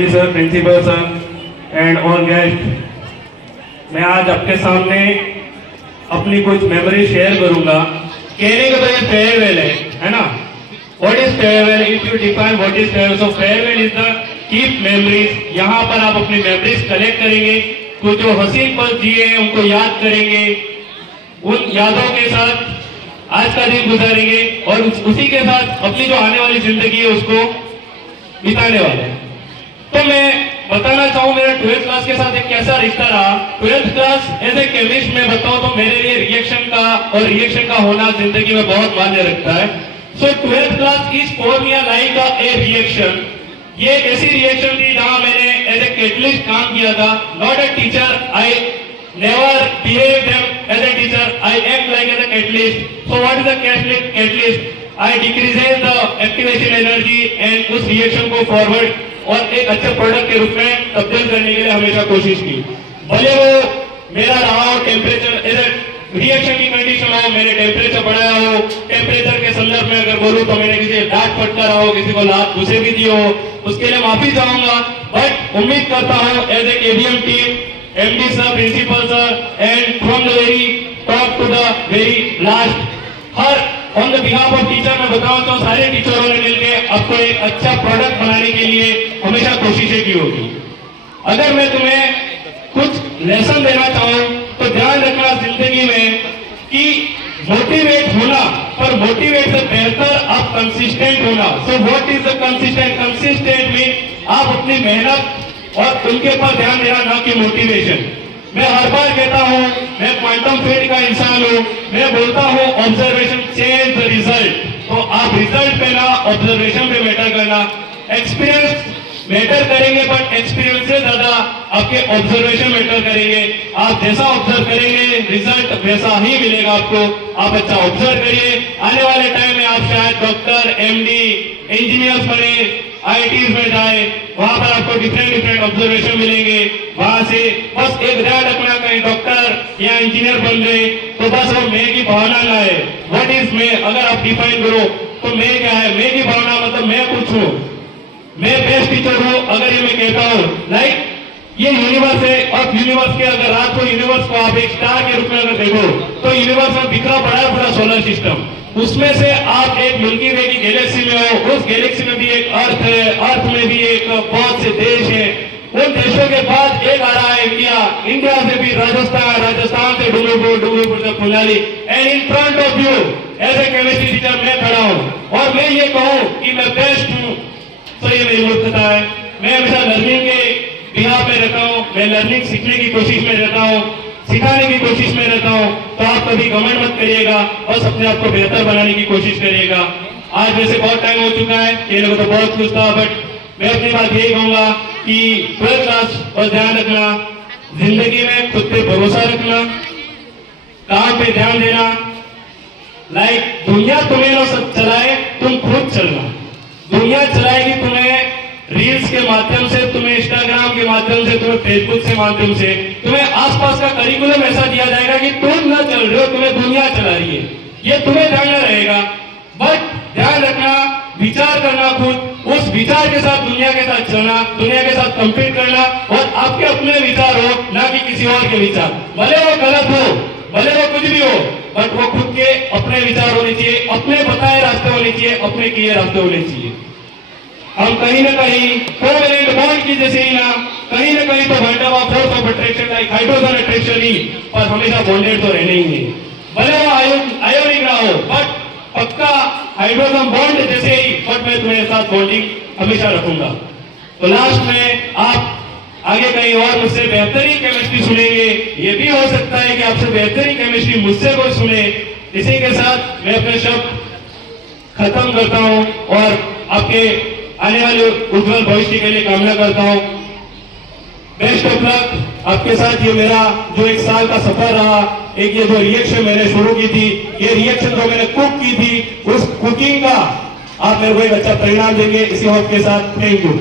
MD sir, principal sir and all guest, मैं आज आपके सामने अपनी कुछ मेमोरी शेयर करूंगा। कहने के बाद फेयरवेल है ना। What is farewell? If you define what is farewell, so farewell is the keep memories. यहाँ पर आप अपनी मेमोरीज कलेक्ट करेंगे, कुछ जो हसीन पल जिए हैं उनको याद करेंगे, उन यादों के साथ आज का दिन गुजारेंगे और उसी के साथ अपनी जो आने वाली जिंदगी है उसको बिताने वाले हैं। तो मैं बताना चाहूँ मेरा 12th क्लास के साथ एक कैसा रिश्ता रहा। 12th class as a chemist में बताऊं तो मेरे लिए रिएक्शन का और रिएक्शन का होना जिंदगी में बहुत मायने रखता है। सो 12th class is for me like a reaction. ये एक ऐसी रिएक्शन थी जहां मैंने एज ए कैटलिस्ट काम किया था। Not a teacher, I never behave them as a teacher, I act like as a catalyst. So what is a catalyst? I decreases the activation energy and उस reaction को forward और एक अच्छे product के रूप में तब्दील करने के लिए हमेशा कोशिश की। भले वो मेरा रहा हो टेम्परेचर एज रिएक्शन की कंडीशन हो, मैंने टेम्परेचर बढ़ाया हो, टेम्परेचर के संदर्भ में अगर बोलूं तो मैंने किसी डांट फटकारा हो, किसी को लात घुसे भी दी हो, उसके लिए माफी चाहूंगा। बट उम्मीद करता हूं as a KBM team, MD sir, principal sir and from the very top to the very last, हर on the behalf of teacher मैं बताऊं तो सारे टीचरों ने मिलकर आपको एक अच्छा प्रोडक्ट बनाने के लिए हमेशा कोशिशें की होगी। अगर मैं तुम्हें कुछ लेसन देना चाहूं तो ध्यान रखना जिंदगी में कि मोटिवेट होना, पर मोटिवेट से बेहतर आप कंसिस्टेंट होना। सो what is the consistent? Consistent mean आप अपनी मेहनत और उनके पर ध्यान देना, ना कि मोटिवेशन। मैं हर बार कहता हूं मैं क्वांटम फील्ड का इंसान हूं, मैं बोलता हूं ऑब्जर्वेशन चेंज द रिजल्ट। तो आप रिजल्ट पे ना ऑब्जर्वेशन पे मैटर करना। एक्सपीरियंस मैटर करेंगे बट एक्सपीरियंस से ज्यादा आपके ऑब्जर्वेशन मैटर करेंगे। आप जैसा ऑब्जर्व करेंगे रिजल्ट वैसा ही मिलेगा आपको। आप अच्छा ऑब्जर्व करिए, आने वाले टाइम में आप शायद डॉक्टर, एमडी, इंजीनियर्स बने, आईआईटीज में जाए, वहां पर आपको डिफरेंट ऑब्जर्वेशन मिलेंगे। वहां से बस एक ध्यान रखना, कहीं डॉक्टर या इंजीनियर बन गए तो बस वो मैं की भावना ना है। व्हाट इज मैं? अगर आप डिफाइन करो तो मैं क्या है? मैं की भावना मतलब मैं कुछ हूँ, मैं बेस्ट टीचर हूँ। अगर ये मैं कहता हूँ लाइक ये यूनिवर्स है और यूनिवर्स के अगर रात को यूनिवर्स को आप एक स्टार के रूप में अगर देखो तो यूनिवर्स में बिखरा पड़ा है पूरा सोलर सिस्टम। उसमें से आप एक मिल्की वे की गैलेक्सी में हो, उस गैलेक्सी में भी एक अर्थ है, अर्थ में भी एक बहुत से देश है। उन देशों के बाद एक आ रहा है इंडिया, इंडिया से भी राजस्थान, राजस्थान से डूंगरपुर से Khulali. And in front of you as a chemistry teacher मैं खड़ा हूँ और मैं ये कहूँ कि मैं बेस्ट हूँ, तो ये मेरी मूर्खता है। मैं हमेशा लर्निंग के बिहाफ में रहता हूँ, मैं लर्निंग सीखने की कोशिश में रहता हूँ, सिखाने की कोशिश में रहता हूँ। तो आप कभी घमंड मत करिएगा और अपने आप को बेहतर बनाने की कोशिश करिएगा। आज वैसे बहुत टाइम हो चुका है, कहने को तो बहुत कुछ था, बट मैं अपनी बात यही कहूंगा कि 12th क्लास पर ध्यान रखना, जिंदगी में खुद पे भरोसा रखना, काम पे ध्यान देना। लाइक दुनिया तुम्हें ना सब चलाए, तुम खुद चलना। दुनिया चलाएगी तुम्हें रील्स के माध्यम से, तुम्हें इंस्टाग्राम के माध्यम से, तुम्हें फेसबुक के माध्यम से, तुम्हें आसपास का करिकुलम ऐसा दिया जाएगा कि तुम न चल रहे हो, तुम्हें दुनिया चला रही है। ये तुम्हें ध्यान रहेगा, बट ध्यान रखना, विचार करना खुद, उस विचार के साथ दुनिया के साथ चलना, दुनिया के साथ कंपीट करना और आपके अपने विचार हो, ना कि किसी और के विचार। भले वो गलत हो, भले वो कुछ भी हो, बट वो खुद के अपने विचार होने चाहिए, अपने बताए रास्ते होने चाहिए, अपने किए रास्ते होने चाहिए। हम कहीं ना कहीं कोवेलेंट बॉन्ड की जैसे ही ना कहीं तो wonder of force of attraction like hydrogen attraction ही, पर हमेशा बॉन्डेड तो रहने ही है। भले वो आयोनिक रहा हो, बट पक्का हाइड्रोजन बॉन्ड जैसे ही, बट मैं तुम्हारे साथ बॉन्डिंग हमेशा रखूंगा। तो लास्ट में आप आगे कहीं और मुझसे बेहतरीन केमिस्ट्री सुनेंगे, ये भी हो सकता है कि आपसे बेहतरीन केमिस्ट्री मुझसे कोई सुने। इसी के साथ मैं अपने शब्द खत्म करता हूं और आपके आने वाले उज्जवल भविष्य के लिए कामना करता हूं। Best of luck. आपके साथ ये मेरा जो 1 साल का सफर रहा, एक ये जो रिएक्शन मैंने शुरू की थी, ये रिएक्शन जो मैंने कुक की थी, उस कुकिंग का आप मेरे को एक अच्छा परिणाम देंगे इसी वक्त के साथ। Thank you.